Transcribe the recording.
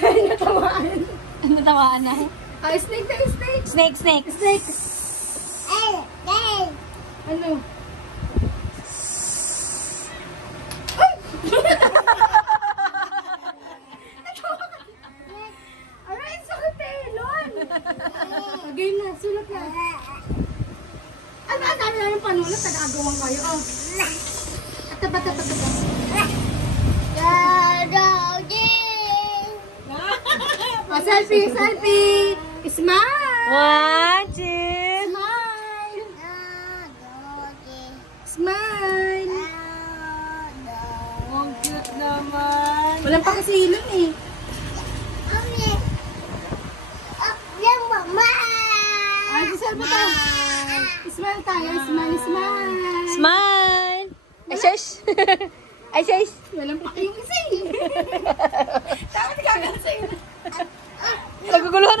Natawaan. Natawaan na. Snake tayo, snake. Snake, snake. Snake. Ano? Ay! Aray, sakit telon. Again na, sulat na. Ano, ang dami namin panulat, nag-agawang kayo. Oh. Ataba. Selfie, selfie. Smile. 1, 2. Smile. Smile. Ang cute naman. Walang pakasilon eh. Ay, salmo tayo. Smile tayo. Smile, smile. Smile. Ay, shush. Ay, shush. Walang paki yung isa eh. Dapat ikagansin. Naguguluhan.